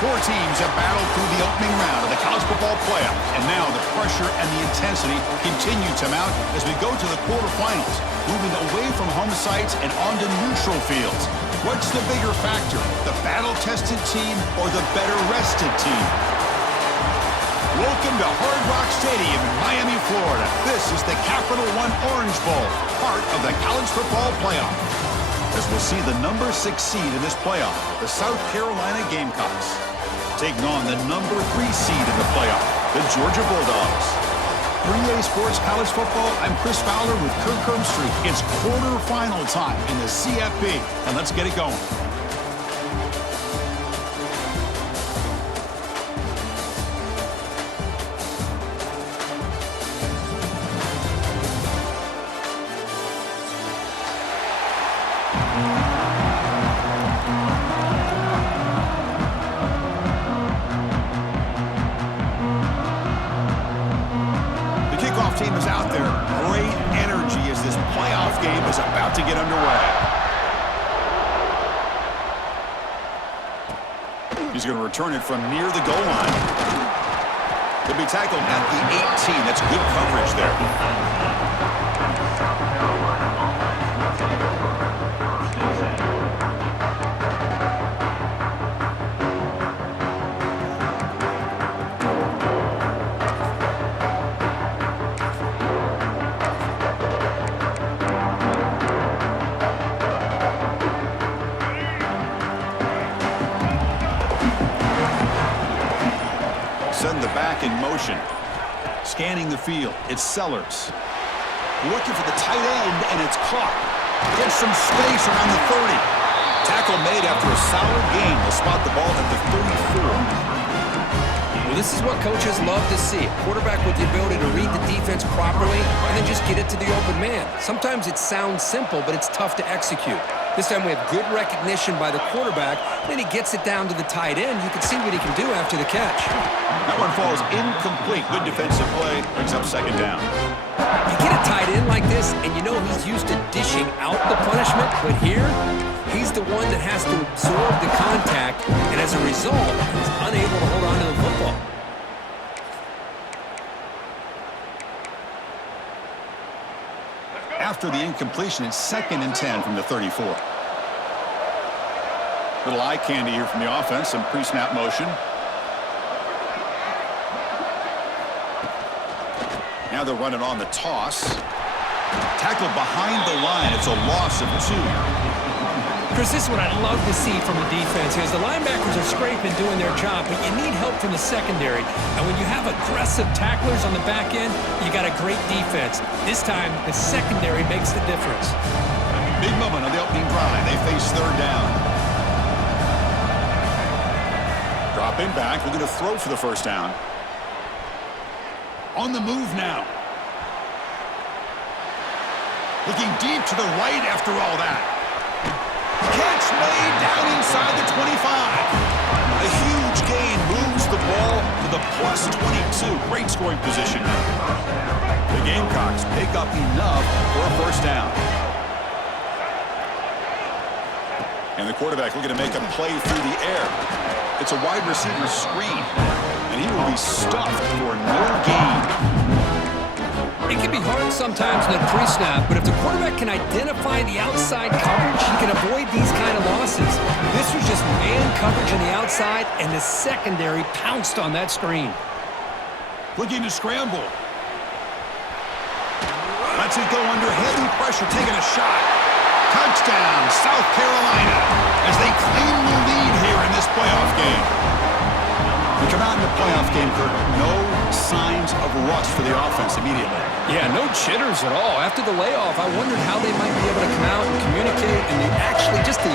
Four teams have battled through the opening round of the college football playoff, and now the pressure and the intensity continue to mount as we go to the quarterfinals, moving away from home sites and onto neutral fields. What's the bigger factor, the battle-tested team or the better-rested team? Welcome to Hard Rock Stadium in Miami, Florida. This is the Capital One Orange Bowl, part of the college football playoff. As we'll see the number 6 seed in this playoff, the South Carolina Gamecocks, taking on the number 3 seed in the playoff, the Georgia Bulldogs. For EA Sports College Football, I'm Chris Fowler with Kirk Herbstreit. It's quarterfinal time in the CFB, and let's get it going. Team is out there. Great energy as this playoff game is about to get underway. He's going to return it from near the goal line. He'll be tackled at the 18. That's good coverage there. Send the back in motion. Scanning the field. It's Sellers. Looking for the tight end, and it's caught. Gets some space around the 30. Tackle made after a solid gain. They'll spot the ball at the 34. Well, this is what coaches love to see. A quarterback with the ability to read the defense properly and then just get it to the open man. Sometimes it sounds simple, but it's tough to execute. This time we have good recognition by the quarterback. Then he gets it down to the tight end. You can see what he can do after the catch. That one falls incomplete. Good defensive play. Brings up second down. You get a tight end like this, and you know he's used to dishing out the punishment. But here, he's the one that has to absorb the contact. And as a result, he's unable to hold on to the football. After the incompletion, it's 2nd and 10 from the 34. Little eye candy here from the offense. Some pre-snap motion. Now they're running on the toss. Tackled behind the line. It's a loss of 2. Chris, this is what I love to see from the defense is the linebackers are scraping, doing their job, but you need help from the secondary. And when you have aggressive tacklers on the back end, you got a great defense. This time, the secondary makes the difference. Big moment on the opening drive. They face 3rd down. Dropping back. We're going to throw for the first down. On the move now. Looking deep to the right after all that. Catch made down inside the 25. A huge gain moves the ball to the plus 22. Great scoring position. The Gamecocks pick up enough for a first down. And the quarterback looking to make a play through the air. It's a wide receiver screen. And he will be stuffed for no gain. It can be hard sometimes in a pre-snap, but if the quarterback can identify the outside coverage, he can avoid these kind of losses. This was just man coverage on the outside, and the secondary pounced on that screen. Looking to scramble. Lets it go under heavy pressure, taking a shot. Touchdown, South Carolina, as they claim the lead here in this playoff game. We come out in the playoff game, Kirk, no signs of rust for the offense immediately. Yeah, no jitters at all. After the layoff, I wondered how they might be able to come out and communicate and actually just the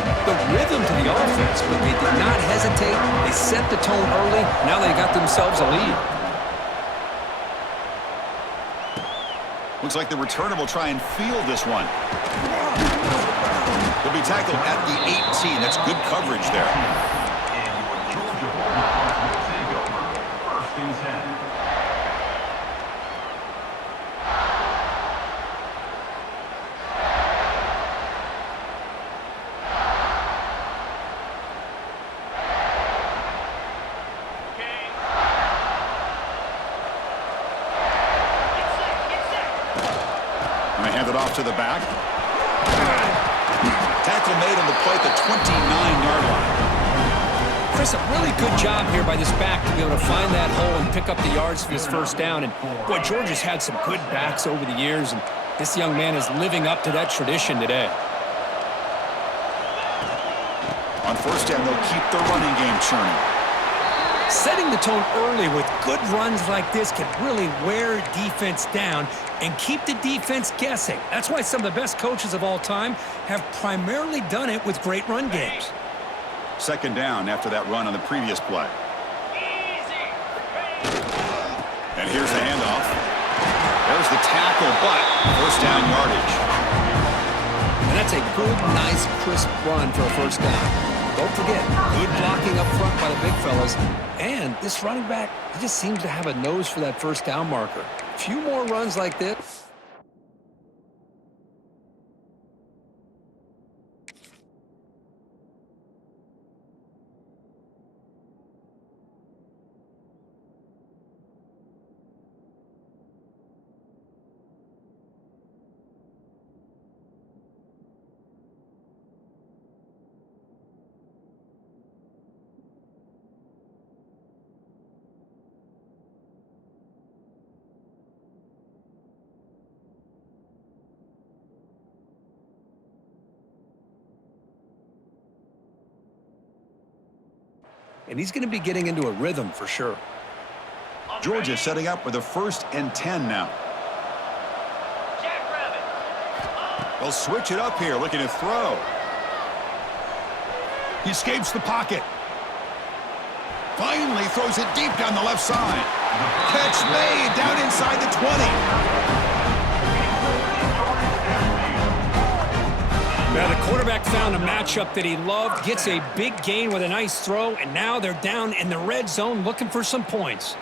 rhythm to the offense. But they did not hesitate. They set the tone early. Now they got themselves a lead. Looks like the returner will try and field this one. He'll be tackled at the 18. That's good coverage there. to the back. Tackle made on the play at the 29-yard line. Chris, a really good job here by this back to be able to find that hole and pick up the yards for his first down. And, boy, Georgia's had some good backs over the years, and this young man is living up to that tradition today. On first down, they'll keep the running game churning. Setting the tone early with good runs like this can really wear defense down and keep the defense guessing. That's why some of the best coaches of all time have primarily done it with great run games. Second down after that run on the previous play. And here's the handoff. There's the tackle, but first down yardage. And that's a good, nice, crisp run for a first down. Don't forget, good blocking up front by the big fellas. And this running back, he just seems to have a nose for that first down marker. A few more runs like this. And he's going to be getting into a rhythm for sure. Georgia setting up with a 1st and 10 now. They'll switch it up here, looking to throw. He escapes the pocket. Finally throws it deep down the left side. Catch made down inside the 20. Now the quarterback found a matchup that he loved, gets a big gain with a nice throw, and now they're down in the red zone looking for some points.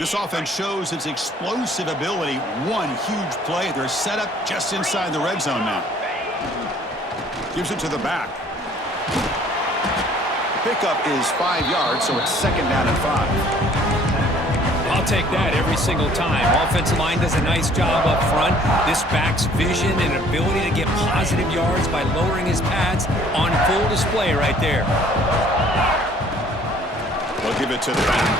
This offense shows its explosive ability. One huge play. They're set up just inside the red zone now. Gives it to the back. Pickup is 5 yards, so it's second down and 5. I'll take that every single time. Offensive line does a nice job up front. This back's vision and ability to get positive yards by lowering his pads on full display right there. They'll give it to the back.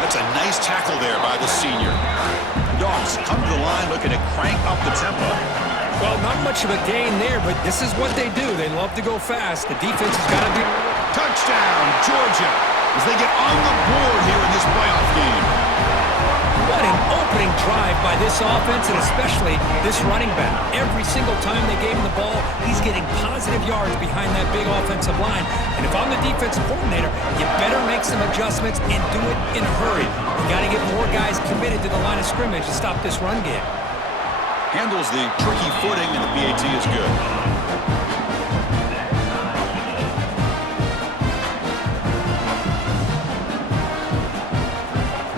That's a nice tackle there by the senior. Dogs come to the line looking to crank up the tempo. Well, not much of a gain there, but this is what they do. They love to go fast. The defense has got to be... Touchdown, Georgia, as they get on the board here in this playoff game. What an opening drive by this offense, and especially this running back. Every single time they gave him the ball, he's getting positive yards behind that big offensive line. And if I'm the defensive coordinator, you better make some adjustments and do it in a hurry. You got to get more guys committed to the line of scrimmage to stop this run game. Handles the tricky footing, and the PAT is good.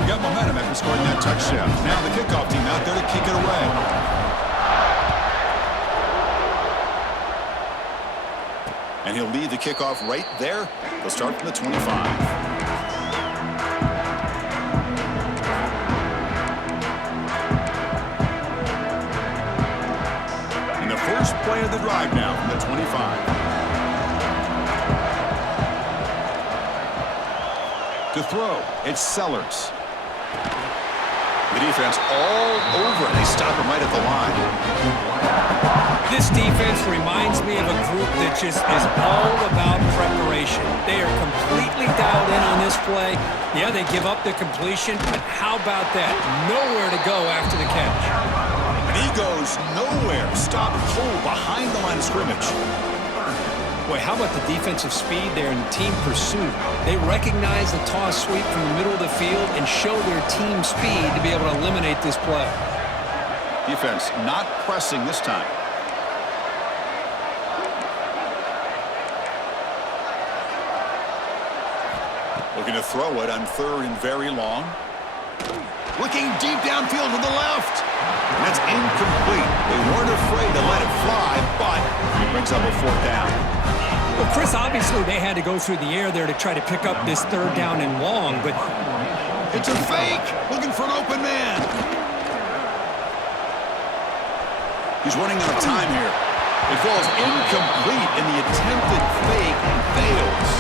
Got momentum after scoring that touchdown. Now the kickoff team out there to kick it away. And he'll lead the kickoff right there. They'll start from the 25. First play of the drive now from the 25. To throw, it's Sellers. The defense all over, and they stop him right at the line. This defense reminds me of a group that just is all about preparation. They are completely dialed in on this play. Yeah, they give up the completion, but how about that? Nowhere to go after the catch. He goes nowhere. Stop cold behind the line of scrimmage. Boy, how about the defensive speed there and the team pursuit? They recognize the toss sweep from the middle of the field and show their team speed to be able to eliminate this play. Defense not pressing this time. Looking to throw it on 3rd and very long. Looking deep downfield to the left. And that's incomplete. They weren't afraid to let it fly, but it brings up a 4th down. Well, Chris, obviously they had to go through the air there to try to pick up this 3rd down and long, but... It's a fake. Looking for an open man. He's running out of time here. It falls incomplete, and the attempted fake fails.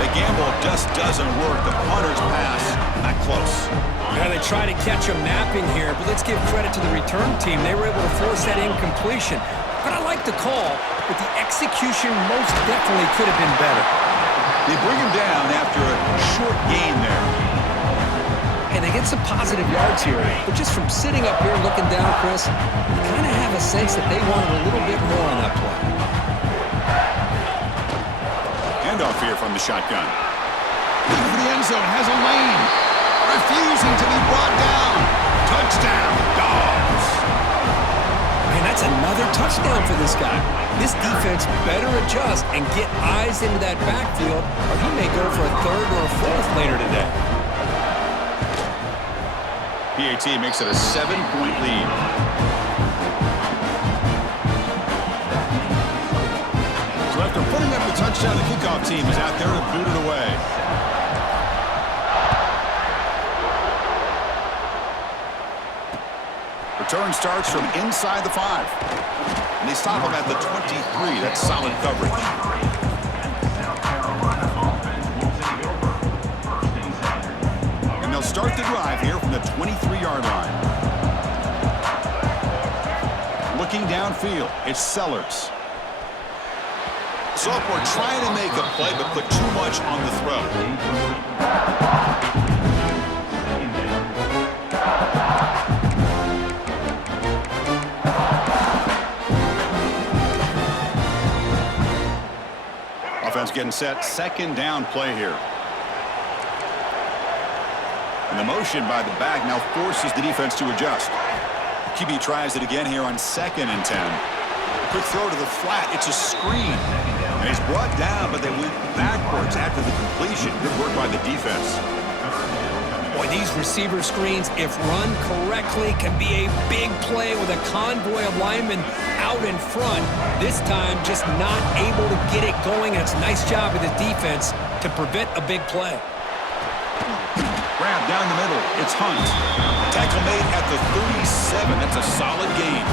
The gamble just doesn't work. The punter's pass, not close. Yeah, they try to catch him napping here, but let's give credit to the return team. They were able to force that incompletion. But I like the call, but the execution most definitely could have been better. They bring him down after a short gain there. And they get some positive yards here. But just from sitting up here looking down, Chris, you kind of have a sense that they wanted a little bit more on that play. Handoff here from the shotgun. Looking for the end zone, has a lane. Refusing to be brought down. Touchdown, Dogs. Man, that's another touchdown for this guy. This defense better adjust and get eyes into that backfield, or he may go for a third or a fourth later today. PAT makes it a 7-point lead. So after putting up the touchdown, the kickoff team is out there to boot it away. Return starts from inside the 5. And they stop him at the 23. That's solid coverage. And they'll start the drive here from the 23-yard line. Looking downfield, it's Sellers. Sophomore trying to make a play, but put too much on the throw. Offense getting set, second down play here. And the motion by the back now forces the defense to adjust. QB tries it again here on 2nd and 10. Quick throw to the flat, it's a screen. And he's brought down, but they went backwards after the completion. Good work by the defense. Boy, these receiver screens, if run correctly, can be a big play with a convoy of linemen out in front. This time, just not able to get it going. And it's a nice job of the defense to prevent a big play. Grab down the middle. It's Hunt. Tackle made at the 37. That's a solid gain.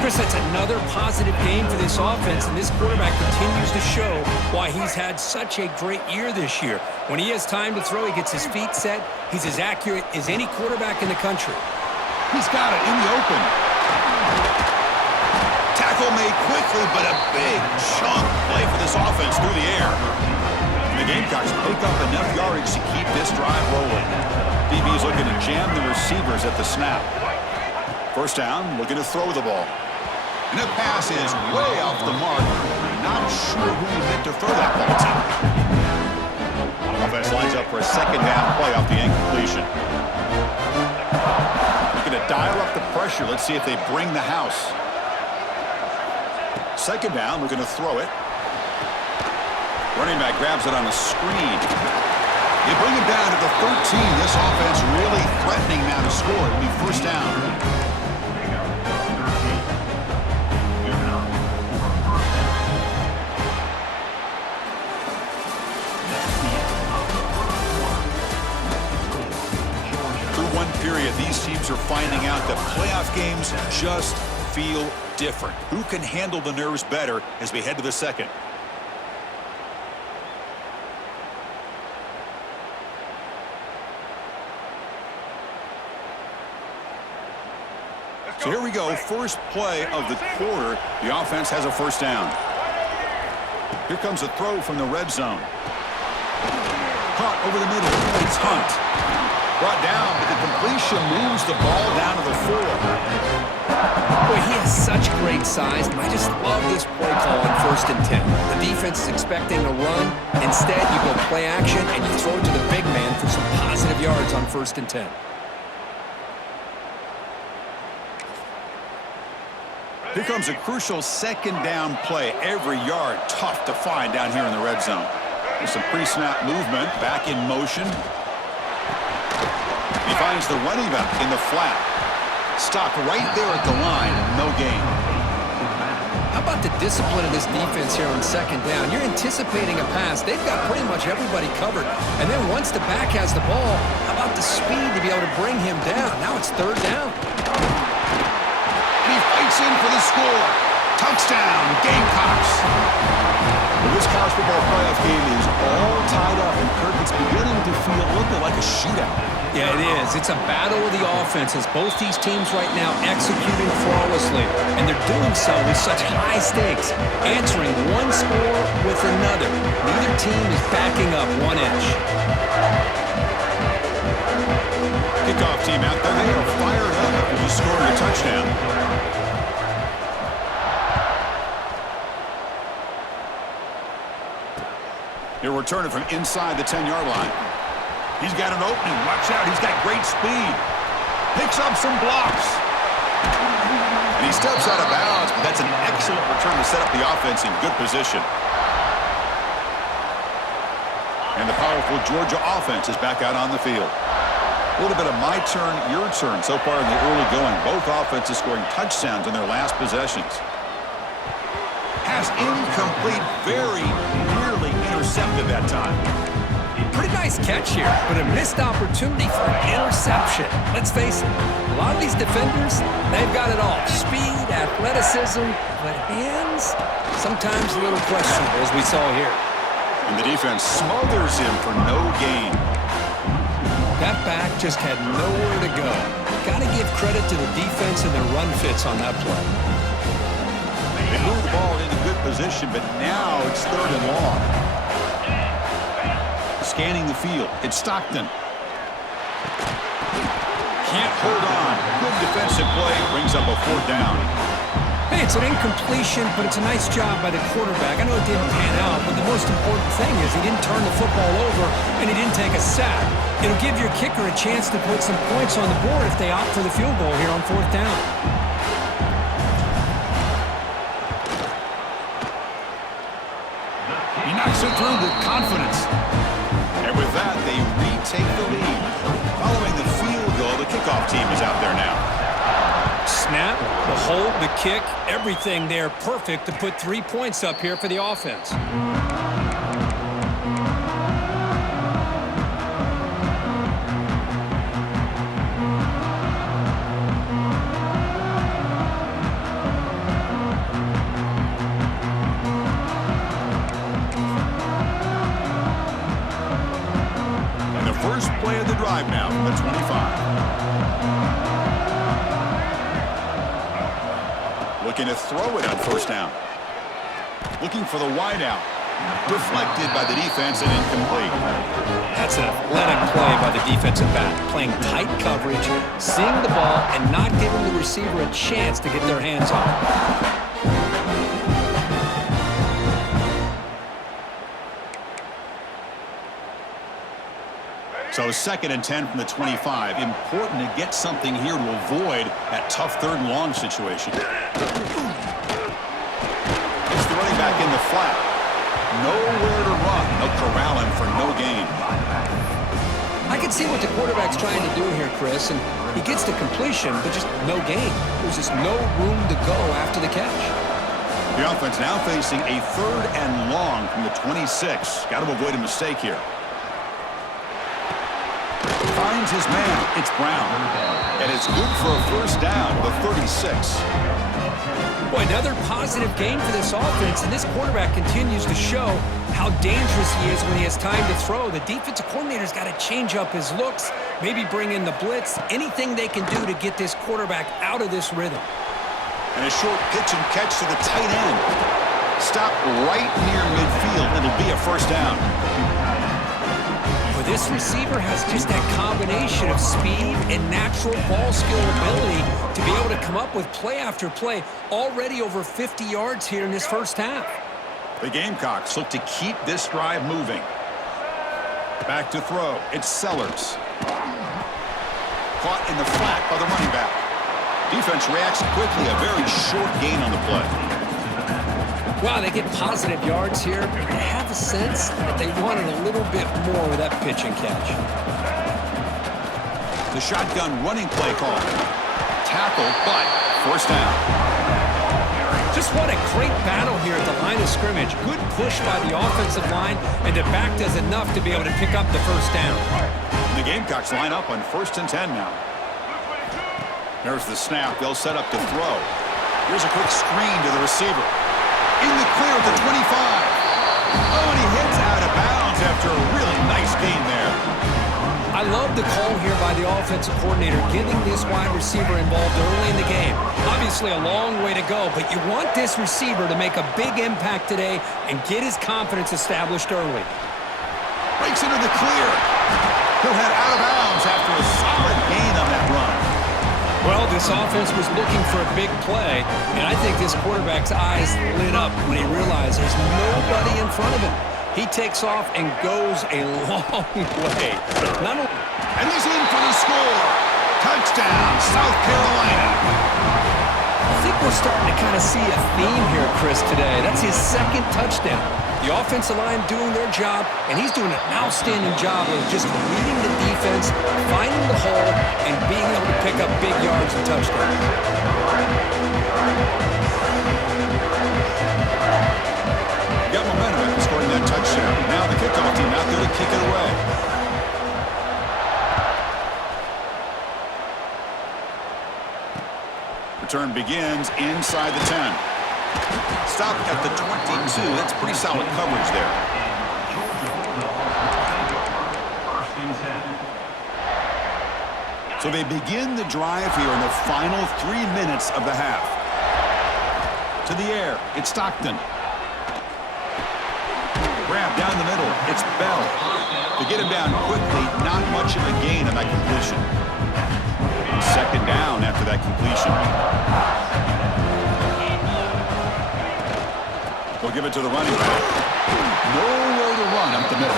Chris, that's another positive game for this offense, and this quarterback continues to show why he's had such a great year this year. When he has time to throw, he gets his feet set. He's as accurate as any quarterback in the country. He's got it in the open. Tackle made quickly, but a big chunk play for this offense through the air. The Gamecocks pick up enough yardage to keep this drive rolling. DB's looking to jam the receivers at the snap. First down, looking to throw the ball. And the pass is way off the mark. Not sure who he meant to throw that ball to. Offense lines up for a second down play off the incompletion. Looking to dial up the pressure. Let's see if they bring the house. Second down, looking to throw it. Running back grabs it on a screen. They bring him down to the 13. This offense really threatening now to score. It'll be first down. Period. These teams are finding out that playoff games just feel different. Who can handle the nerves better as we head to the second? So here we go. First play of the quarter. The offense has a first down. Here comes a throw from the red zone. Caught over the middle. It's Hunt. Brought down, but the completion moves the ball down to the 4. Boy, he has such great size, and I just love this play call on 1st and 10. The defense is expecting a run. Instead, you go play action, and you throw it to the big man for some positive yards on 1st and 10. Here comes a crucial second down play. Every yard tough to find down here in the red zone. There's some pre-snap movement, back in motion. He finds the running back in the flat. Stopped right there at the line. No gain. How about the discipline of this defense here on second down? You're anticipating a pass. They've got pretty much everybody covered. And then once the back has the ball, how about the speed to be able to bring him down? Now it's third down. He in for the score. Touchdown, Gamecocks. Well, this college football playoff game is all tied up, and Kirk, it's beginning to feel a little bit like a shootout. Yeah, it is. It's a battle of the offenses. Both these teams right now executing flawlessly, and they're doing so with such high stakes, answering one score with another. Neither team is backing up one inch. Kickoff team out there. They are fired up after just scoring a touchdown. He'll return it from inside the 10-yard line. He's got an opening. Watch out. He's got great speed. Picks up some blocks. And he steps out of bounds, but that's an excellent return to set up the offense in good position. And the powerful Georgia offense is back out on the field. A little bit of my turn, your turn so far in the early going. Both offenses scoring touchdowns in their last possessions. Pass incomplete, very nearly intercepted that time. Pretty nice catch here, but a missed opportunity for an interception. Let's face it, a lot of these defenders, they've got it all. Speed, athleticism, but hands, sometimes a little questionable, as we saw here. And the defense smothers him for no gain. That back just had nowhere to go. Got to give credit to the defense and their run fits on that play. They move the ball into good position, but now it's 3rd and long. Scanning the field. It's Stockton. Can't hold on. Good defensive play. Brings up a 4th down. Hey, it's an incompletion, but it's a nice job by the quarterback. I know it didn't pan out, but the most important thing is he didn't turn the football over and he didn't take a sack. It'll give your kicker a chance to put some points on the board if they opt for the field goal here on 4th down. He knocks it through with confidence. And with that, they retake the lead. Following the field goal, the kickoff team is out there now. Snap, the hold, the kick, everything there perfect to put 3 points up here for the offense. And the first play of the drive now from the 25. Looking to throw it on 1st down. Looking for the wideout. Deflected by the defense and incomplete. That's an athletic play by the defensive back, playing tight coverage, seeing the ball, and not giving the receiver a chance to get their hands on it. So 2nd and 10 from the 25. Important to get something here to avoid that tough 3rd and long situation. It's the running back in the flat. Nowhere to run. They'll corral him for no gain. I can see what the quarterback's trying to do here, Chris, and he gets the completion, but just no gain. There's just no room to go after the catch. The offense now facing a 3rd and long from the 26. Got to avoid a mistake here. Finds his man. It's Brown. And it's good for a 1st down, the 36. Boy, another positive game for this offense, and this quarterback continues to show how dangerous he is when he has time to throw. The defensive coordinator's got to change up his looks, maybe bring in the blitz, anything they can do to get this quarterback out of this rhythm. And a short pitch and catch to the tight end. Stop right near midfield. It'll be a 1st down. Well, this receiver has just that combination of speed and natural ball skill ability to be able to come up with play after play. Already over 50 yards here in this 1st half. The Gamecocks look to keep this drive moving. Back to throw. It's Sellers. Caught in the flat by the running back. Defense reacts quickly. A very short gain on the play. Wow, they get positive yards here. I have a sense that they wanted a little bit more with that pitch and catch. The shotgun running play call. Tackle, but 1st down. Just what a great battle here at the line of scrimmage. Good push by the offensive line, and the back does enough to be able to pick up the 1st down. The Gamecocks line up on 1st and 10 now. There's the snap. They'll set up to throw. Here's a quick screen to the receiver. In the clear at the 25. Oh, and he heads out of bounds after a really nice gain there. I love the call here by the offensive coordinator, getting this wide receiver involved early in the game. Obviously a long way to go, but you want this receiver to make a big impact today and get his confidence established early. Breaks into the clear. He'll head out of bounds after a solid gain on that run. Well, this offense was looking for a big play, and I think this quarterback's eyes lit up when he realized there's nobody in front of him. He takes off and goes a long way. And he's in for the score. Touchdown, South Carolina. I think we're starting to kind of see a theme here, Chris, today. That's his second touchdown. The offensive line doing their job, and he's doing an outstanding job of just reading the defense, finding the hole, and being able to pick up big yards and touchdowns. Got momentum after scoring that touchdown. Now the kickoff team out there to kick it away. Return begins inside the 10. Stop at the 22. That's pretty solid coverage there. So they begin the drive here in the final 3 minutes of the half. To the air, it's Stockton. Grab down the middle, it's Bell. To get him down quickly, not much of a gain on that completion. Second down after that completion. We'll give it to the running back. Nowhere to run up the middle.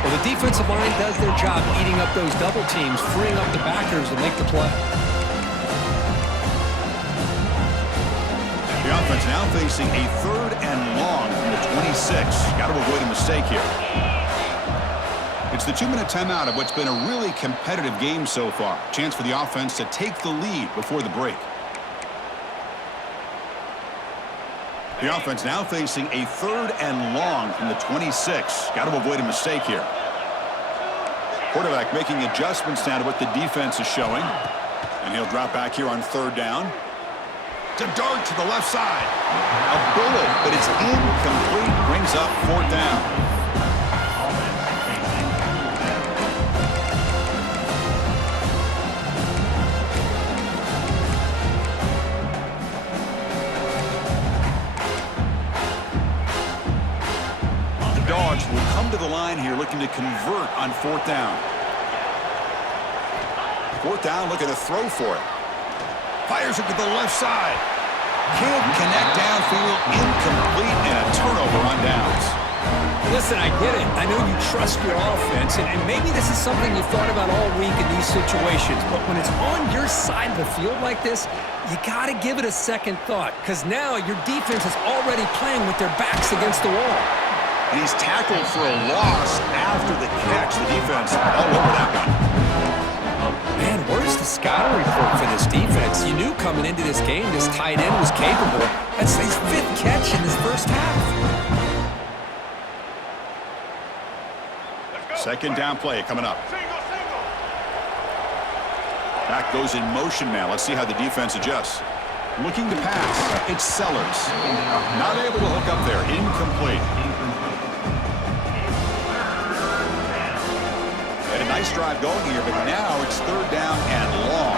Well, the defensive line does their job eating up those double teams, freeing up the backers to make the play. The offense now facing a 3rd and long from the 26. Got to avoid a mistake here. It's the 2-minute timeout of what's been a really competitive game so far. Chance for the offense to take the lead before the break. The offense now facing a 3rd and long from the 26. Got to avoid a mistake here. Quarterback making adjustments now to what the defense is showing. And he'll drop back here on 3rd down. To dart to the left side. A bullet, but it's incomplete. Brings up 4th down. Will come to the line here looking to convert on 4th down. 4th down, looking to throw for it. Fires it to the left side. Can't connect downfield, incomplete, and a turnover on downs. Listen, I get it. I know you trust your offense, and maybe this is something you thought about all week in these situations, but when it's on your side of the field like this, you got to give it a second thought, because now your defense is already playing with their backs against the wall. And he's tackled for a loss after the catch. The defense all over that one. Man, where's the scouting report for this defense? You knew coming into this game this tight end was capable. That's his 5th catch in this first half. Second down play coming up. Back goes in motion now. Let's see how the defense adjusts. Looking to pass. It's Sellers. Not able to hook up there. Incomplete. Had a nice drive going here, but now it's 3rd down and long.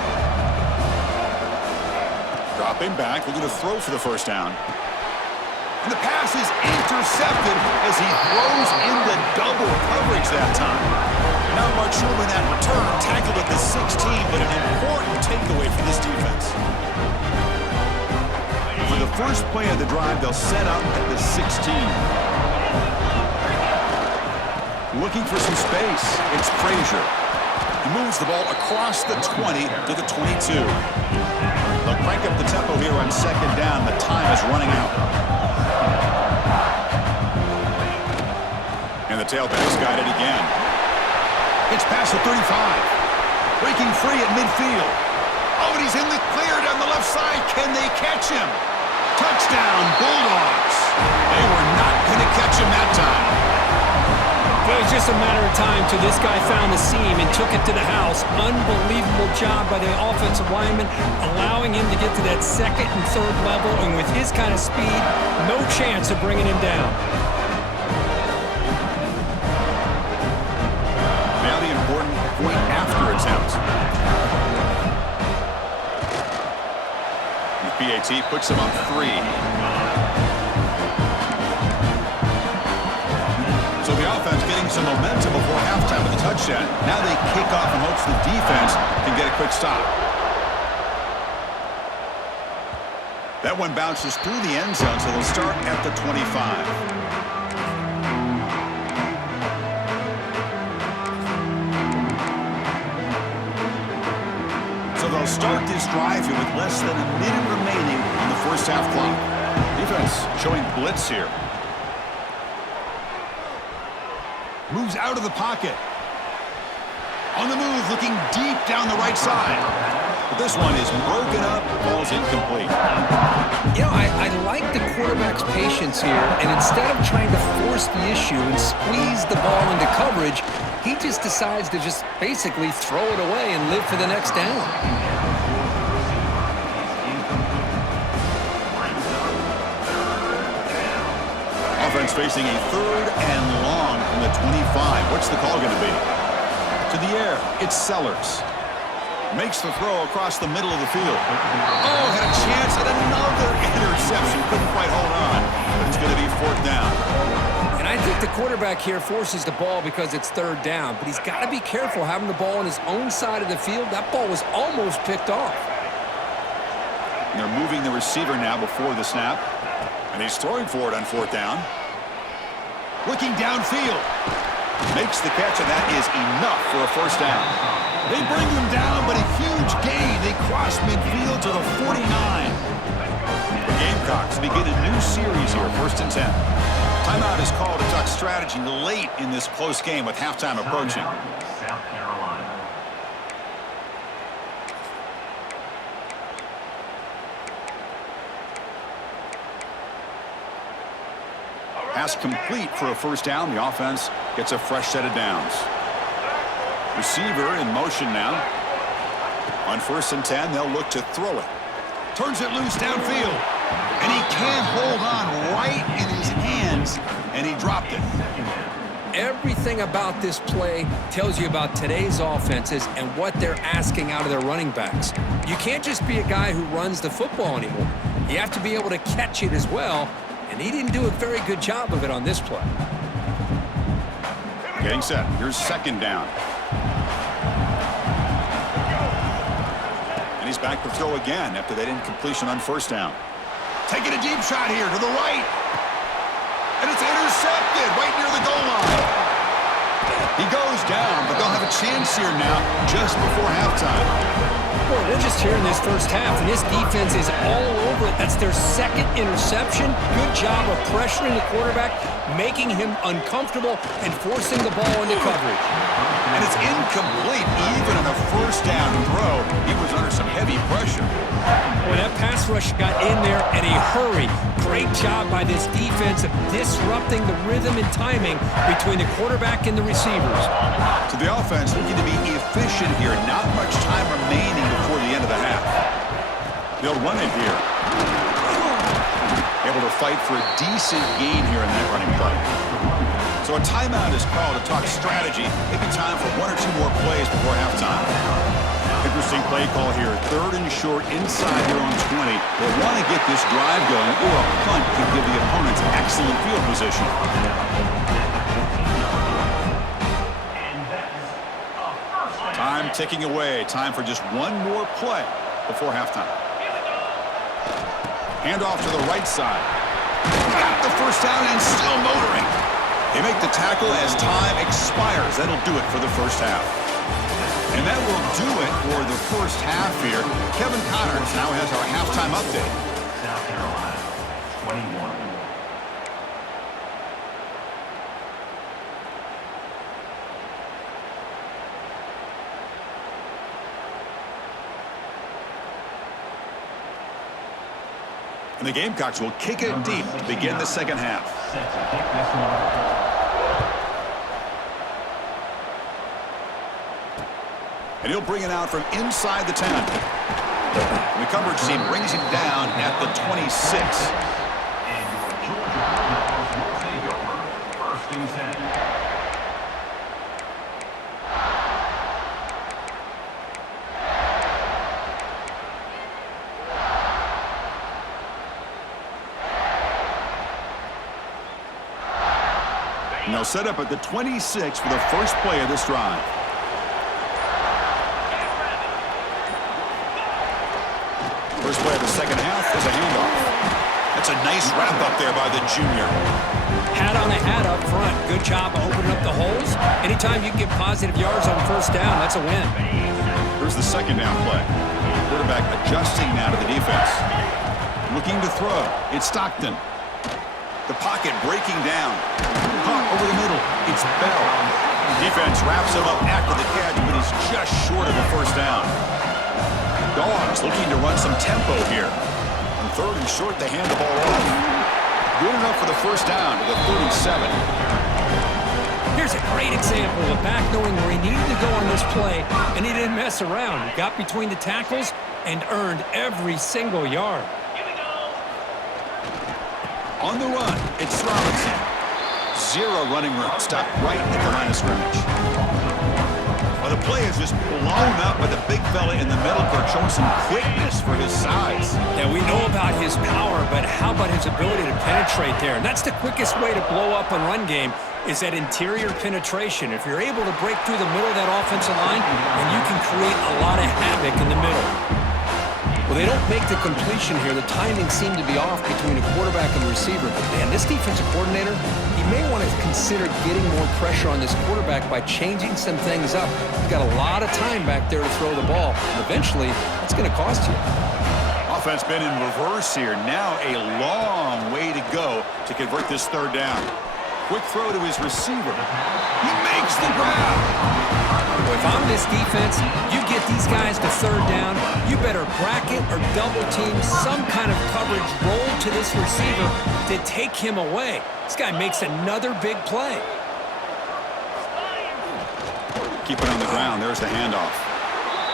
Dropping back, looking to throw for the 1st down. And the pass is intercepted as he throws into double coverage that time. Not much room in that return. Tackled at the 16, but an important takeaway for this defense. For the first play of the drive, they'll set up at the 16. Looking for some space. It's Frazier. He moves the ball across the 20 to the 22. They'll crank up the tempo here on 2nd down. The time is running out. And the tailback's got it again. It's past the 35. Breaking free at midfield. Oh, and he's in the clear down the left side. Can they catch him? Touchdown, Bulldogs. They were not going to catch him that time. Well, was just a matter of time till this guy found the seam and took it to the house. Unbelievable job by the offensive lineman, allowing him to get to that second and third level, and with his kind of speed, no chance of bringing him down. Now the important point after attempt. The PAT puts him on 3. So the offense getting some momentum before halftime with a touchdown. Now they kick off in hopes the defense can get a quick stop. That one bounces through the end zone, so they'll start at the 25. So they'll start this drive here with less than a minute remaining on the first half clock. Defense showing blitz here. Moves out of the pocket. On the move, looking deep down the right side. But this one is broken up, falls incomplete. You know, I like the quarterback's patience here, and instead of trying to force the issue and squeeze the ball into coverage, he just decides to just basically throw it away and live for the next down. Offense facing a 3rd and long from the 25. What's the call going to be? To the air, it's Sellers. Makes the throw across the middle of the field. Oh, had a chance at another interception. Couldn't quite hold on, but it's going to be 4th down. And I think the quarterback here forces the ball because it's 3rd down, but he's got to be careful having the ball on his own side of the field. That ball was almost picked off. And they're moving the receiver now before the snap. And he's throwing for it on 4th down. Looking downfield. Makes the catch, and that is enough for a 1st down. They bring him down, but a huge gain. They cross midfield to the 49. The Gamecocks begin a new series here, 1st and 10. Timeout is called to talk strategy late in this close game with halftime approaching. South Carolina. Pass complete for a 1st down. The offense gets a fresh set of downs. Receiver in motion now. On 1st and 10, they'll look to throw it. Turns it loose downfield. And he can't hold on right in his hands, and he dropped it. Everything about this play tells you about today's offenses and what they're asking out of their running backs. You can't just be a guy who runs the football anymore. You have to be able to catch it as well, and he didn't do a very good job of it on this play. Getting set. Here's 2nd down. And he's back to throw again after that incompletion on 1st down. Taking a deep shot here to the right. And it's intercepted right near the goal line. He goes down, but they'll have a chance here now just before halftime. Boy, we're just here in this first half, and this defense is all over it. That's their 2nd interception. Good job of pressuring the quarterback, making him uncomfortable, and forcing the ball into coverage. And it's incomplete. Even on a 1st down throw, he was under some heavy pressure. Boy, that pass rush got in there in a hurry. Great job by this defense of disrupting the rhythm and timing between the quarterback and the receivers. So the offense looking to be efficient here. Not much time remaining before the end of the half. They'll run it here. Able to fight for a decent gain here in that running play. So a timeout is called to talk strategy. Maybe time for 1 or 2 more plays before halftime. Interesting play call here. 3rd and short inside their own 20. They'll want to get this drive going, or a punt can give the opponents excellent field position. Time ticking away. Time for just 1 more play before halftime. Handoff to the right side. Got the 1st down and still motoring. They make the tackle as time expires. That'll do it for the first half. And that will do it for the first half here. Kevin Connors now has our halftime update. South Carolina, 21. And the Gamecocks will kick it deep to begin the second half. Set to kick this one off. And he'll bring it out from inside the 10. And the coverage team brings him down at the 26. And your Georgia Bulldogs will take over. First and 10. And they'll set up at the 26 for the first play of this drive. First play of the second half is a handoff. That's a nice wrap up there by the junior. Hat on a hat up front. Good job opening up the holes. Anytime you can get positive yards on first down, that's a win. Here's the second down play. Quarterback adjusting now to the defense. Looking to throw. It's Stockton. The pocket breaking down. Caught over the middle. It's Bell. Defense wraps him up after the catch, but he's just short of a first down. Dogs looking to run some tempo here. On third and short, they hand the ball off. Good enough for the first down to the 37. Here's a great example of a back knowing where he needed to go on this play, and he didn't mess around. He got between the tackles and earned every single yard. On the run, it's Robinson. Zero running room. Stopped right at the line of scrimmage. Well, the play is just blown up by the big fella in the middle court, showing some quickness for his size. Yeah, we know about his power, but how about his ability to penetrate there? And that's the quickest way to blow up a run game, is that interior penetration. If you're able to break through the middle of that offensive line, then you can create a lot of havoc in the middle. Well, they don't make the completion here. The timing seemed to be off between a quarterback and receiver. But, man, this defensive coordinator, he may want to consider getting more pressure on this quarterback by changing some things up. He's got a lot of time back there to throw the ball. And eventually, that's going to cost you. Offense been in reverse here. Now a long way to go to convert this third down. Quick throw to his receiver. He makes the grab. Well, if I'm this defense, you get these guys to third down, you better bracket or double team some kind of coverage roll to this receiver to take him away. This guy makes another big play. Keep it on the ground. There's the handoff.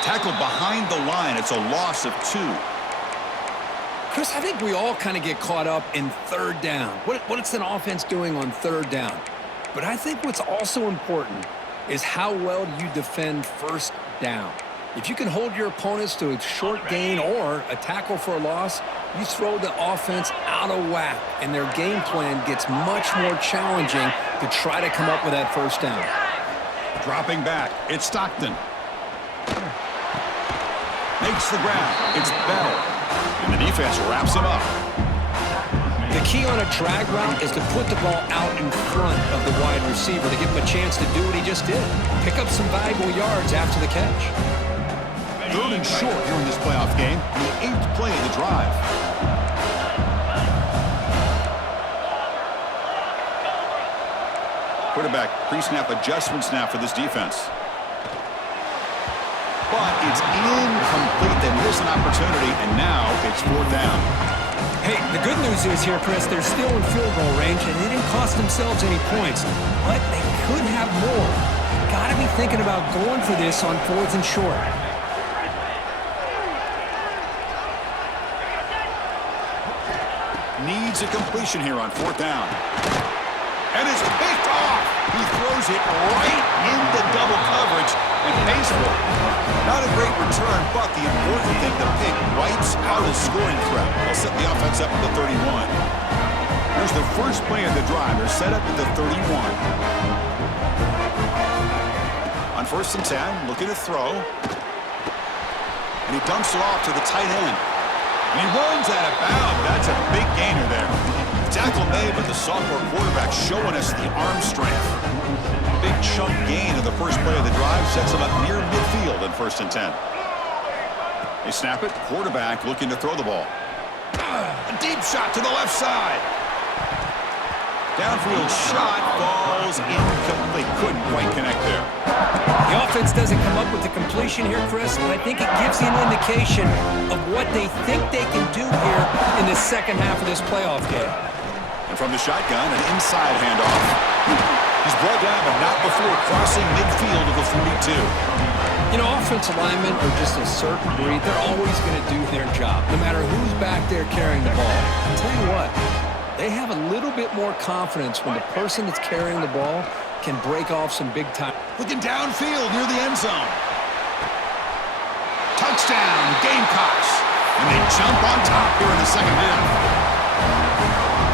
Tackled behind the line. It's a loss of 2. Chris, I think we all kind of get caught up in third down. What's an offense doing on third down? But I think what's also important is how well you defend first down. If you can hold your opponents to a short gain or a tackle for a loss, you throw the offense out of whack, and their game plan gets much more challenging to try to come up with that first down. Dropping back. It's Stockton. Makes the grab. It's Bell. And the defense wraps him up. The key on a drag route is to put the ball out in front of the wide receiver to give him a chance to do what he just did. Pick up some valuable yards after the catch. Third and short here in this playoff game. The 8th play of the drive. Quarterback pre-snap adjustments now for this defense. But it's incomplete. They miss an opportunity, and now it's 4th down. Hey, the good news is here, Chris, they're still in field goal range, and they didn't cost themselves any points. But they could have more. Got to be thinking about going for this on 4th and short. Needs a completion here on 4th down. And it's picked off. He throws it right into double coverage and pays for it. Not a great return, but the important thing, the pick wipes out a scoring threat. They'll set the offense up at the 31. Here's the first play of the drive. They're set up at the 31. On 1st and 10, looking to throw. And he dumps it off to the tight end. And he runs out of bounds. That's a big gainer there. Tackle made, but the sophomore quarterback showing us the arm strength. Big chunk gain in the first play of the drive sets him up near midfield in 1st and 10. They snap it. Quarterback looking to throw the ball. A deep shot to the left side. Downfield shot falls incomplete. Couldn't quite connect there. The offense doesn't come up with the completion here, Chris, but I think it gives you an indication of what they think they can do here in the second half of this playoff game. And from the shotgun, an inside handoff. He's brought down, but not before crossing midfield of the 42. You know, offensive linemen are just a certain breed. They're always going to do their job, no matter who's back there carrying the ball. I'll tell you what, they have a little bit more confidence when the person that's carrying the ball can break off some big time. Looking downfield near the end zone. Touchdown, Gamecocks. And they jump on top here in the second half.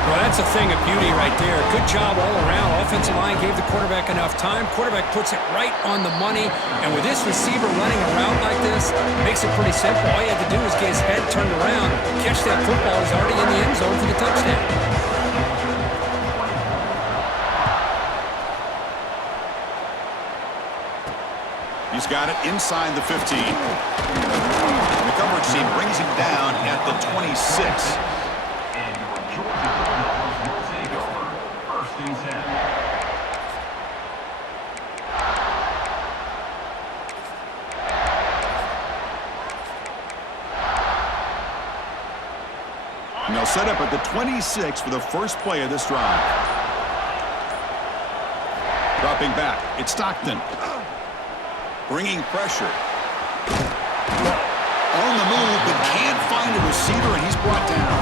Well, that's a thing of beauty right there. Good job all around. Offensive line gave the quarterback enough time. Quarterback puts it right on the money. And with this receiver running around like this, makes it pretty simple. All you have to do is get his head turned around, catch that football. He's already in the end zone for the touchdown. He's got it inside the 15. The coverage team brings him down at the 26. And your Georgia Bulldogs will take over. First and 10. And they'll set up at the 26 for the first play of this drive. Dropping back, it's Stockton. Bringing pressure. On the move, but can't find a receiver, and he's brought down.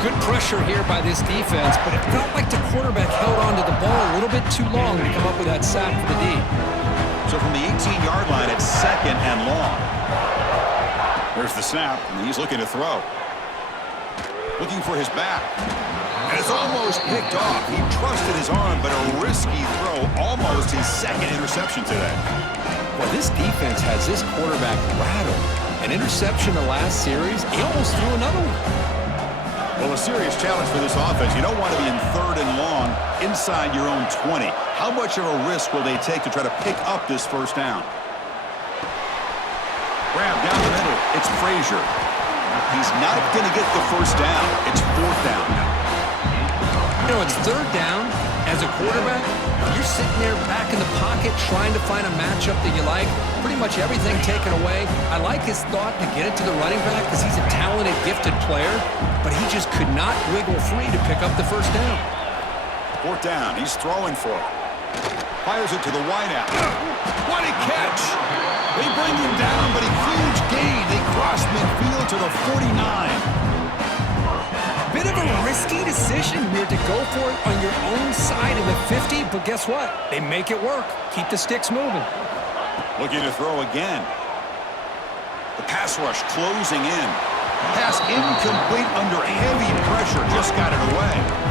Good pressure here by this defense, but it felt like the quarterback held onto the ball a little bit too long to come up with that sack for the D. So from the 18-yard line, it's second and long. There's the snap, and he's looking to throw. Looking for his back. And it's almost picked off. He trusted his arm, but a risky throw. Almost his second interception today. Well, this defense has this quarterback rattled. An interception the last series, he almost threw another one. Well, a serious challenge for this offense. You don't want to be in third and long inside your own 20. How much of a risk will they take to try to pick up this first down? Grab down the middle. It's Frazier. He's not going to get the first down. It's fourth down now. You know, it's third down. As a quarterback, you're sitting there back in the pocket trying to find a matchup that you like. Pretty much everything taken away. I like his thought to get it to the running back because he's a talented, gifted player, but he just could not wiggle free to pick up the first down. Fourth down. He's throwing for it. Fires it to the wideout. What a catch! They bring him down, but a huge gain. They cross midfield to the 49. Bit of a risky decision here to go for it on your own side of the 50, but guess what? They make it work. Keep the sticks moving. Looking to throw again. The pass rush closing in. Pass incomplete under heavy pressure. Just got it away.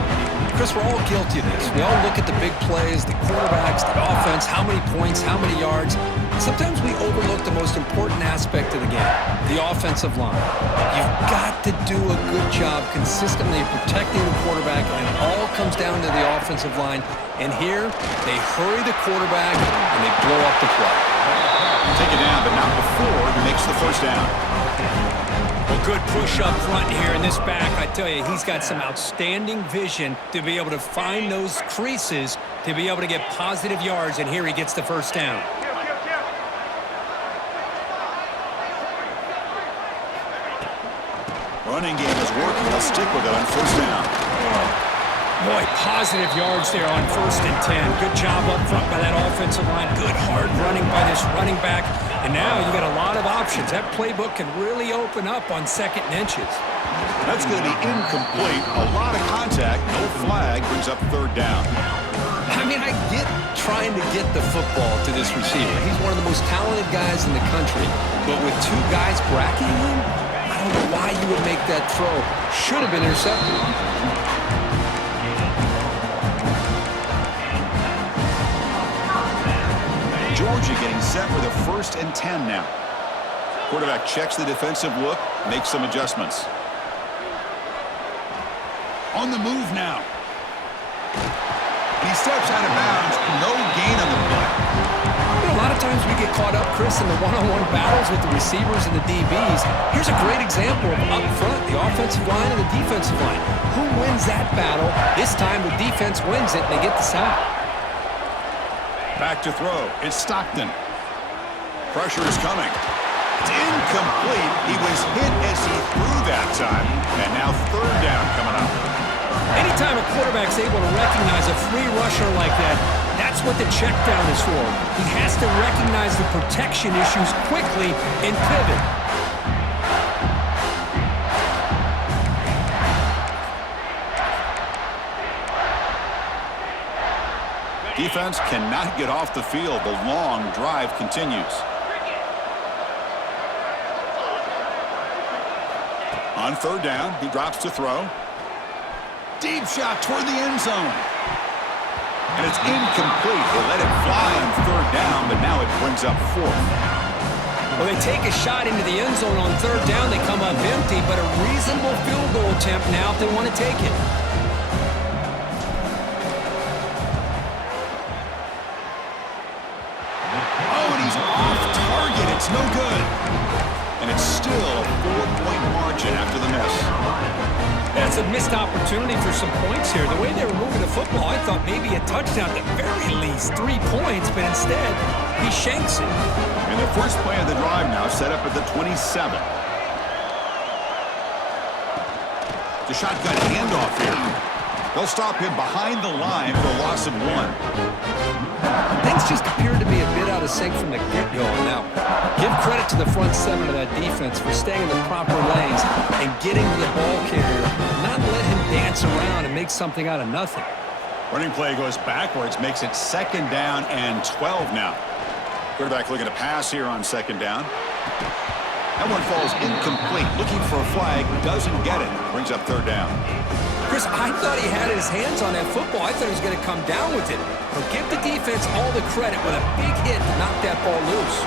Chris, we're all guilty of this. We all look at the big plays, the quarterbacks, the offense, how many points, how many yards. Sometimes we overlook the most important aspect of the game, the offensive line. You've got to do a good job consistently protecting the quarterback, and it all comes down to the offensive line. And here, they hurry the quarterback, and they blow up the play. Take it down, but not before he makes the first down. Well, good push up front here in this back. I tell you, he's got some outstanding vision to be able to find those creases, to be able to get positive yards, and here he gets the first down. Running game is working. They'll stick with it on first down. Boy, positive yards there on 1st and 10. Good job up front by that offensive line. Good hard running by this running back. And now you got a lot of options. That playbook can really open up on 2nd and inches. That's going to be incomplete. A lot of contact. No flag. Brings up third down. I mean, I get trying to get the football to this receiver. He's one of the most talented guys in the country. But with two guys bracketing him, I don't know why you would make that throw. Should have been intercepted. Georgia getting set with a 1st and 10 now. Quarterback checks the defensive look, makes some adjustments. On the move now. And he steps out of bounds. No gain on the play. You know, a lot of times we get caught up, Chris, in the one-on-one battles with the receivers and the DBs. Here's a great example of up front, the offensive line and the defensive line. Who wins that battle? This time the defense wins it, and they get the sack. Back to throw. It's Stockton. Pressure is coming. It's incomplete. He was hit as he threw that time. And now third down coming up. Anytime a quarterback's able to recognize a free rusher like that, that's what the check down is for. He has to recognize the protection issues quickly and pivot. Defense cannot get off the field. The long drive continues. On third down, he drops to throw. Deep shot toward the end zone. And it's incomplete. They let it fly on third down, but now it brings up fourth. Well, they take a shot into the end zone on third down. They come up empty, but a reasonable field goal attempt now if they want to take it. It's no good. And it's still a 4-point margin after the miss. That's a missed opportunity for some points here. The way they were moving the football, I thought maybe a touchdown at the very least, 3 points, but instead, he shanks it. And the first play of the drive now set up at the 27. The shotgun handoff here. They'll stop him behind the line for a loss of 1. Things just appeared to be a bit out of sync from the get-go now. Give credit to the front 7 of that defense for staying in the proper lanes and getting to the ball carrier, not let him dance around and make something out of nothing. Running play goes backwards, makes it 2nd down and 12 now. Quarterback looking to pass here on 2nd down. That one falls incomplete. Looking for a flag, doesn't get it. Brings up 3rd down. Chris, I thought he had his hands on that football. I thought he was going to come down with it. But give the defense all the credit with a big hit to knock that ball loose.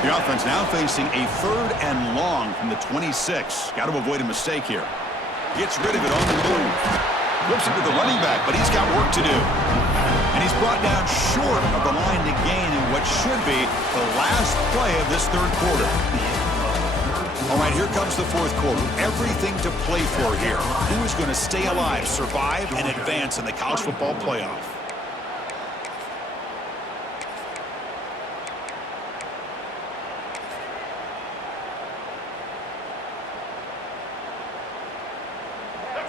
The offense now facing a 3rd and long from the 26. Got to avoid a mistake here. Gets rid of it on the move. Flips it to the running back, but he's got work to do. And he's brought down short of the line to gain in what should be the last play of this 3rd quarter. All right, here comes the 4th quarter. Everything to play for here. Who is going to stay alive, survive, and advance in the college football playoff?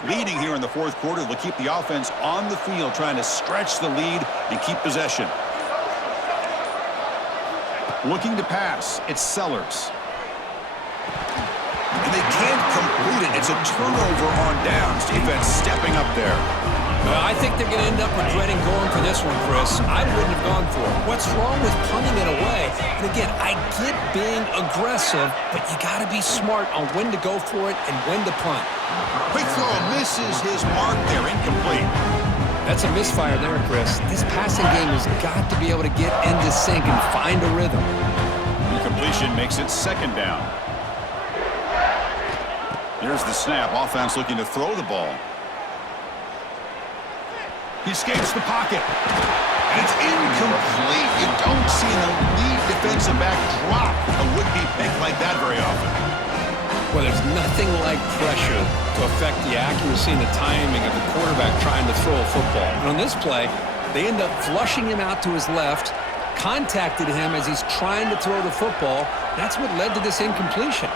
Leading here in the 4th quarter, they'll keep the offense on the field, trying to stretch the lead and keep possession. Looking to pass, it's Sellers. And they can't complete it. It's a turnover on downs. Defense stepping up there. Well, I think they're going to end up regretting going for this one, Chris. I wouldn't have gone for it. What's wrong with punting it away? And again, I get being aggressive, but you got to be smart on when to go for it and when to punt. Quick throw misses his mark there. Incomplete. That's a misfire there, Chris. This passing game has got to be able to get into sync and find a rhythm. Incompletion makes it 2nd down. Here's the snap. Offense looking to throw the ball. He escapes the pocket. And it's incomplete. You don't see an elite defensive back drop a would-be pick like that very often. Well, there's nothing like pressure to affect the accuracy and the timing of the quarterback trying to throw a football. And on this play, they end up flushing him out to his left, contacted him as he's trying to throw the football. That's what led to this incompletion.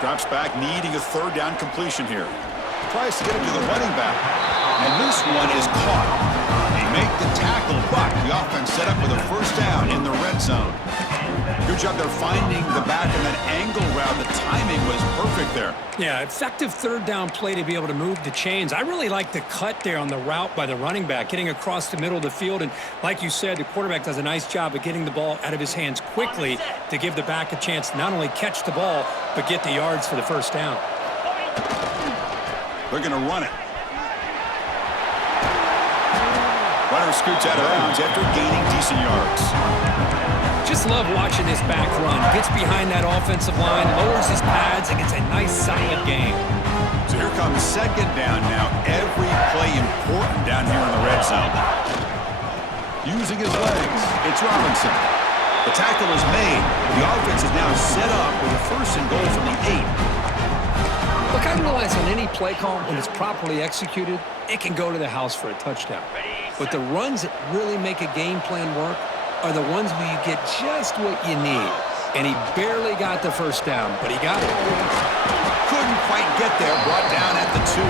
Drops back, needing a 3rd down completion here. Tries to get it to the running back. And this one is caught. They make the tackle, but the offense set up with a 1st down in the red zone. Good job there finding the back and that angle route. The timing was perfect there. Yeah, effective 3rd down play to be able to move the chains. I really like the cut there on the route by the running back, getting across the middle of the field. And like you said, the quarterback does a nice job of getting the ball out of his hands quickly to give the back a chance to not only catch the ball, but get the yards for the 1st down. They're going to run it. Runner scoots out of bounds after gaining decent yards. Just love watching this back run. Gets behind that offensive line, lowers his pads, and gets a nice solid gain. So here comes 2nd down now. Every play important down here in the red zone. Using his legs, it's Robinson. The tackle is made. The offense is now set up with a 1st and goal from the 8. Look, I realize on any play call, when it's properly executed, it can go to the house for a touchdown. But the runs that really make a game plan work are the ones where you get just what you need. And he barely got the 1st down, but he got it. Couldn't quite get there, brought down at the 2.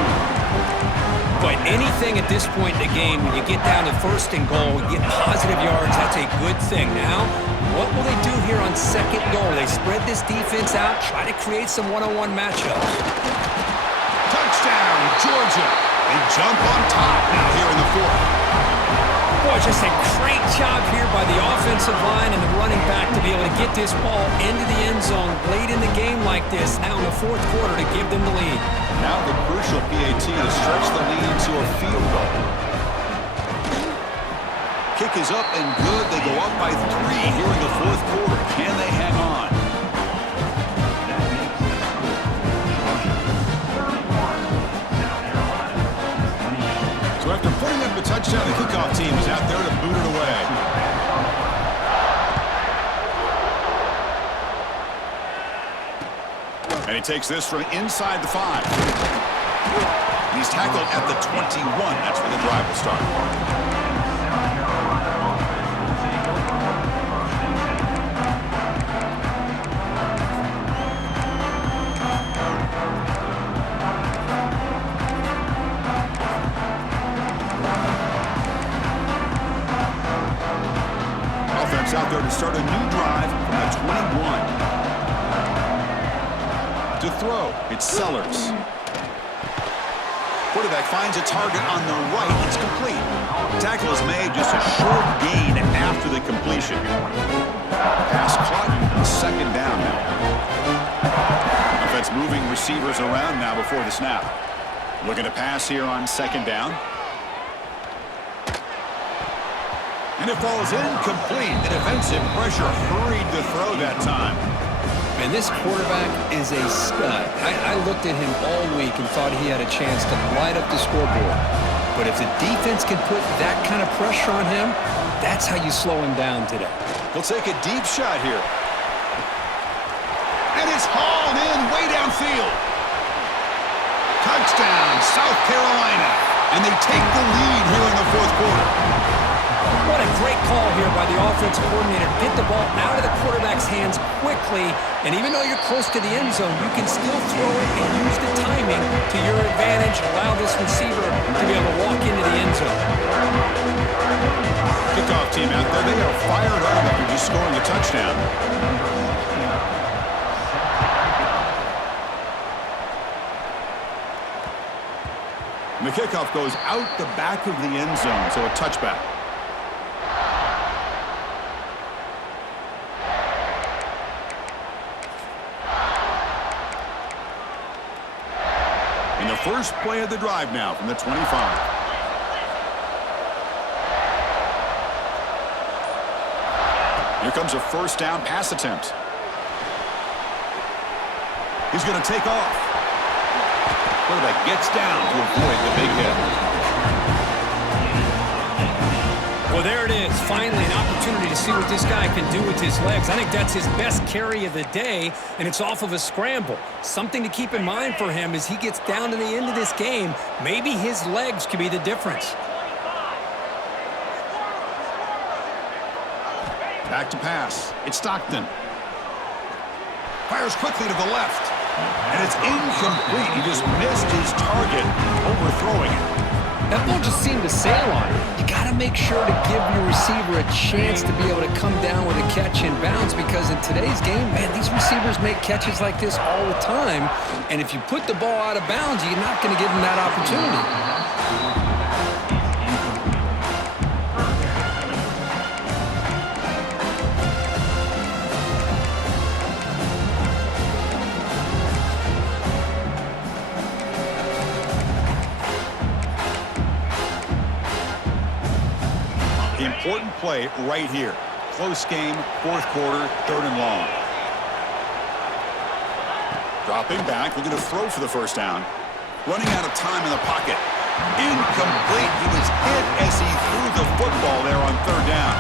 But anything at this point in the game, when you get down to 1st and goal, you get positive yards, that's a good thing. Now, what will they do here on 2nd goal? They spread this defense out, try to create some one-on-one matchups. Touchdown, Georgia. They jump on top now here in the 4th. Boy, just a great job here by the offensive line and the running back to be able to get this ball into the end zone late in the game like this, now in the 4th quarter to give them the lead. Now the crucial PAT to stretch the lead to a field goal. Kick is up and good. They go up by 3 here in the 4th quarter. Can they hang on? So after putting up the touchdown, the kickoff team is out there to boot it away. And he takes this from inside the 5. He's tackled at the 21. That's where the drive will start. Offense out there to start a new drive from the 21. To throw, it's Sellers. Quarterback finds a target on the right. It's complete. Tackle is made, just a short gain after the completion. Pass caught, 2nd down now. Offense moving receivers around now before the snap. Looking to pass here on 2nd down. And it falls incomplete. The defensive pressure hurried to throw that time. And this quarterback is a stud. I looked at him all week and thought he had a chance to light up the scoreboard. But if the defense can put that kind of pressure on him, that's how you slow him down today. He'll take a deep shot here. And it's hauled in way downfield. Touchdown, South Carolina. And they take the lead here in the 4th quarter. What a great call here by the offensive coordinator to get the ball out of the quarterback's hands quickly. And even though you're close to the end zone, you can still throw it and use the timing to your advantage. Allow this receiver to be able to walk into the end zone. Kickoff team out there, they are fired up after just scoring a touchdown. And the kickoff goes out the back of the end zone, so a touchback. And the first play of the drive now from the 25. Here comes a 1st down pass attempt. He's going to take off. Quarterback gets down to avoid the big hit. Well, there it is. Finally, an opportunity to see what this guy can do with his legs. I think that's his best carry of the day, and it's off of a scramble. Something to keep in mind for him as he gets down to the end of this game. Maybe his legs could be the difference. Back to pass. It's Stockton. Fires quickly to the left. And it's incomplete. He just missed his target, overthrowing it. That ball just seemed to sail on him. You got to make sure to give your receiver a chance to be able to come down with a catch in bounds, because in today's game, man, these receivers make catches like this all the time. And if you put the ball out of bounds, you're not going to give them that opportunity. Important play right here. Close game, 4th quarter, 3rd and long. Dropping back, looking to throw for the 1st down. Running out of time in the pocket. Incomplete. He was hit as he threw the football there on 3rd down.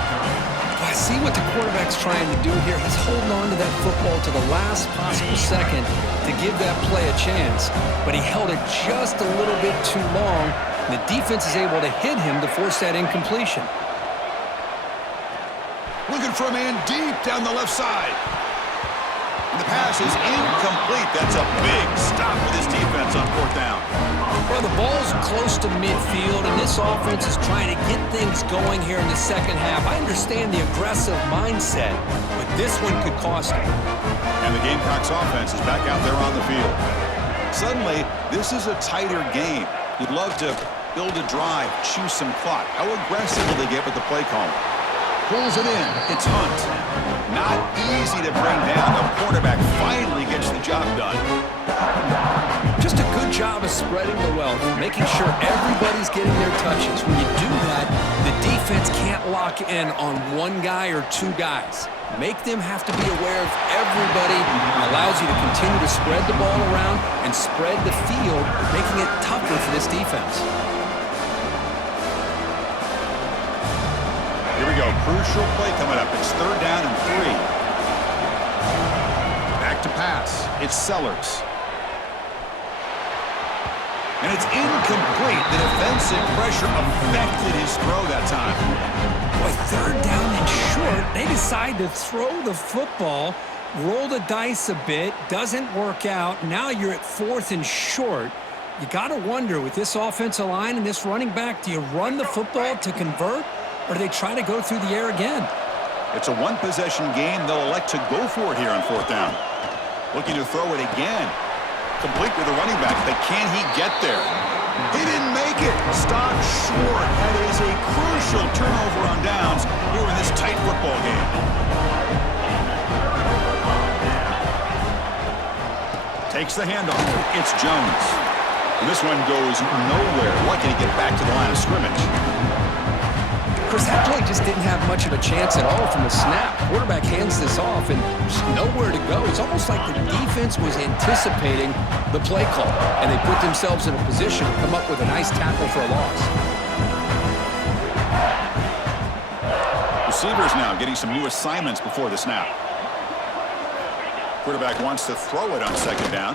I see what the quarterback's trying to do here. He's holding on to that football to the last possible second to give that play a chance. But he held it just a little bit too long. And the defense is able to hit him to force that incompletion. Looking for a man deep down the left side. And the pass is incomplete. That's a big stop for this defense on fourth down. Well, the ball's close to midfield, and this offense is trying to get things going here in the second half. I understand the aggressive mindset, but this one could cost them. And the Gamecocks offense is back out there on the field. Suddenly, this is a tighter game. You'd love to build a drive, choose some clock. How aggressive will they get with the play call? Pulls it in. It's Hunt. Not easy to bring down. The quarterback finally gets the job done. Just a good job of spreading the wealth, making sure everybody's getting their touches. When you do that, the defense can't lock in on one guy or two guys. Make them have to be aware of everybody. It allows you to continue to spread the ball around and spread the field, making it tougher for this defense. Here we go. Crucial play coming up. It's third down and 3. Back to pass. It's Sellers. And it's incomplete. The defensive pressure affected his throw that time. Boy, third down and short. They decide to throw the football, roll the dice a bit, doesn't work out. Now you're at 4th and short. You got to wonder, with this offensive line and this running back, do you run the football to convert, or do they try to go through the air again? It's a one-possession game. They'll elect to go for it here on fourth down. Looking to throw it again. Complete with the running back, but can he get there? He didn't make it. Stopped short. That is a crucial turnover on downs here in this tight football game. Takes the handoff. It's Jones. And this one goes nowhere. Lucky to get back to the line of scrimmage. Chris, that play just didn't have much of a chance at all from the snap. Quarterback hands this off and just nowhere to go. It's almost like the defense was anticipating the play call, and they put themselves in a position to come up with a nice tackle for a loss. Receivers now getting some new assignments before the snap. Quarterback wants to throw it on second down.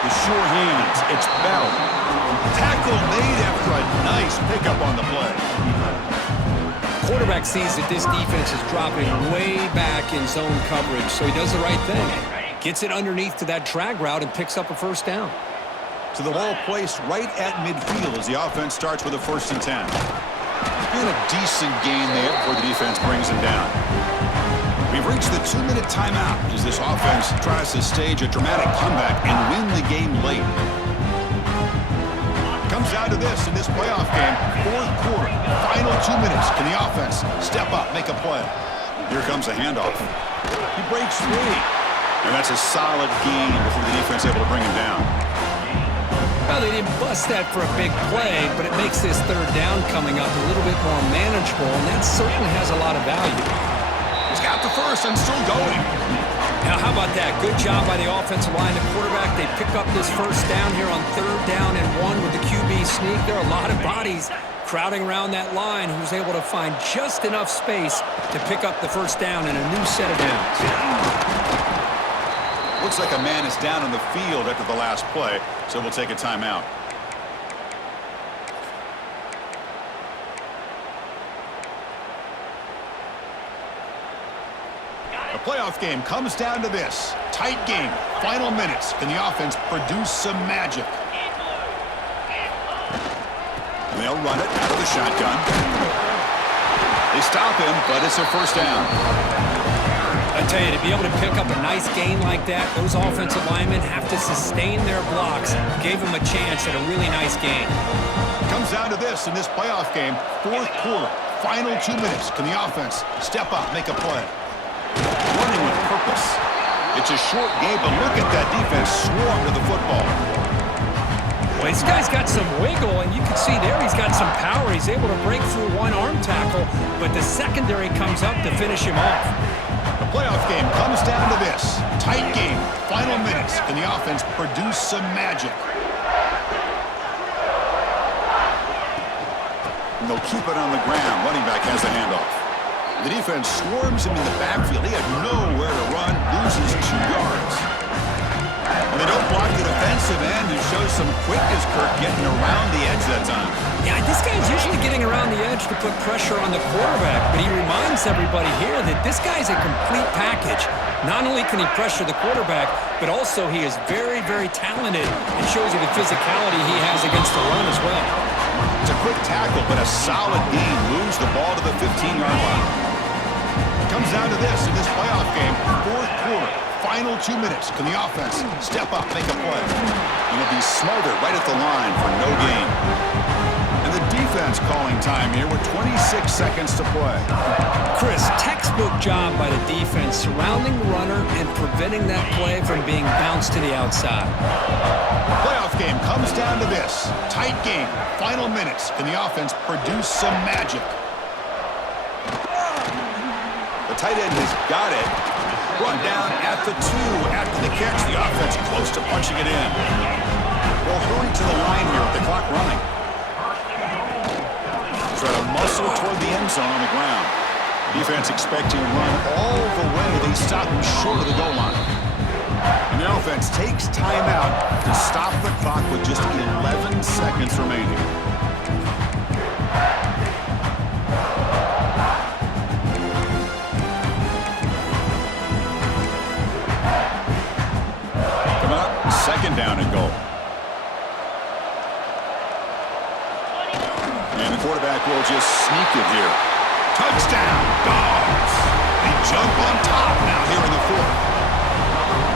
With sure hands, it's Bell. Tackle made after a nice pickup on the play. Quarterback sees that this defense is dropping way back in zone coverage, so he does the right thing. Gets it underneath to that drag route and picks up a first down. To the ball placed right at midfield as the offense starts with a 1st and 10. Been a decent gain there before the defense brings him down. We've reached the 2-minute timeout as this offense tries to stage a dramatic comeback and win the game late. Comes down to this in this playoff game, 4th quarter, final 2 minutes. Can the offense step up, make a play? Here comes a handoff. He breaks free. And that's a solid gain before the defense able to bring him down. Well, they didn't bust that for a big play, but it makes this third down coming up a little bit more manageable, and that certainly has a lot of value. He's got the first and still going. Now, how about that? Good job by the offensive line. The quarterback, they pick up this first down here on 3rd down and 1 with the QB sneak. There are a lot of bodies crowding around that line who's able to find just enough space to pick up the first down in a new set of downs. Looks like a man is down on the field after the last play, so we'll take a timeout. The playoff game comes down to this. Tight game, final minutes. Can the offense produce some magic? And they'll run it out of the shotgun. They stop him, but it's a first down. I tell you, to be able to pick up a nice gain like that, those offensive linemen have to sustain their blocks. Gave them a chance at a really nice gain. Comes down to this in this playoff game, 4th quarter, final 2 minutes. Can the offense step up, make a play? Running with purpose. It's a short game, but look at that defense swarm to the football. Well, this guy's got some wiggle, and you can see there he's got some power. He's able to break through one arm tackle, but the secondary comes up to finish him off. The playoff game comes down to this. Tight game, final minutes. Can the offense produce some magic? And they'll keep it on the ground. Running back has the handoff. The defense swarms him in the backfield. He had nowhere to run, loses 2 yards. And they don't block the defensive end and show some quickness, Kirk, getting around the edge that time. Yeah, this guy's usually getting around the edge to put pressure on the quarterback, but he reminds everybody here that this guy's a complete package. Not only can he pressure the quarterback, but also he is very, very talented and shows you the physicality he has against the run as well. It's a quick tackle, but a solid gain moves the ball to the 15-yard line. It comes down to this in this playoff game, fourth quarter. Final 2 minutes. Can the offense step up, make a play? And it'll be smothered right at the line for no gain. And the defense calling time here with 26 seconds to play. Chris, textbook job by the defense surrounding the runner and preventing that play from being bounced to the outside. Playoff game comes down to this. Tight game. Final minutes. Can the offense produce some magic? The tight end has got it. Run down at the 2 after the catch. The offense close to punching it in. Well, hurry to the line here with the clock running. Try to muscle toward the end zone on the ground. Defense expecting to run all the way. They stop him short of the goal line. And the offense takes timeout to stop the clock with just 11 seconds remaining. Second down and goal. And the quarterback will just sneak it here. Touchdown, Dogs. They jump on top now here in the fourth.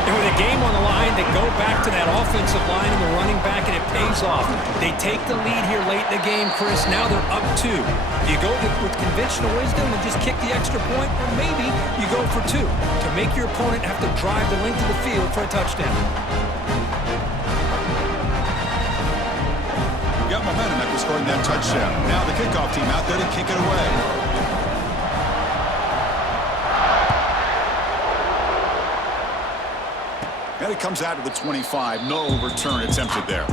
And with a game on the line, they go back to that offensive line and the running back, and it pays off. They take the lead here late in the game, Chris. Now they're up 2. Do you go with conventional wisdom and just kick the extra point, or maybe you go for 2 to make your opponent have to drive the length of the field for a touchdown? Got momentum after scoring that touchdown. Now the kickoff team out there to kick it away. And it comes out to the 25. No return attempted there.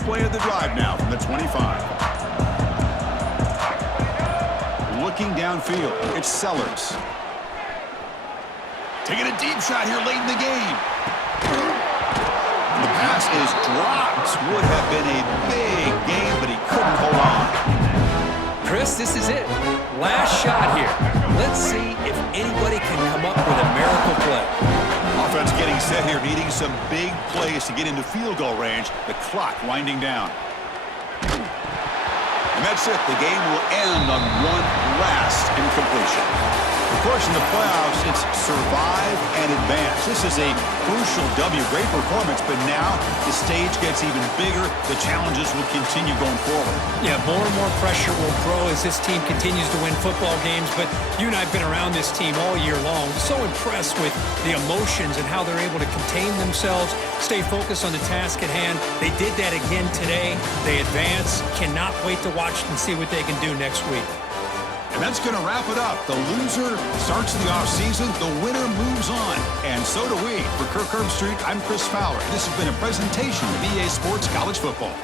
Play of the drive now from the 25. Looking downfield, it's Sellers. Taking a deep shot here late in the game. The pass is dropped. Would have been a big game, but he couldn't hold on. Chris, this is it. Last shot here. Let's see if anybody can come up with a miracle play. Offense getting set here, needing some big plays to get into field goal range. The clock winding down. And that's it. The game will end on one last incompletion. Of course, in the playoffs, it's survive and advance. This is a crucial W. Great performance, but now the stage gets even bigger. The challenges will continue going forward. Yeah, more and more pressure will grow as this team continues to win football games, but you and I have been around this team all year long. So impressed with the emotions and how they're able to contain themselves, stay focused on the task at hand. They did that again today. They advance. Cannot wait to watch and see what they can do next week. And that's going to wrap it up. The loser starts the offseason. The winner moves on. And so do we. For Kirk Herbstreit, I'm Chris Fowler. This has been a presentation of EA Sports College Football.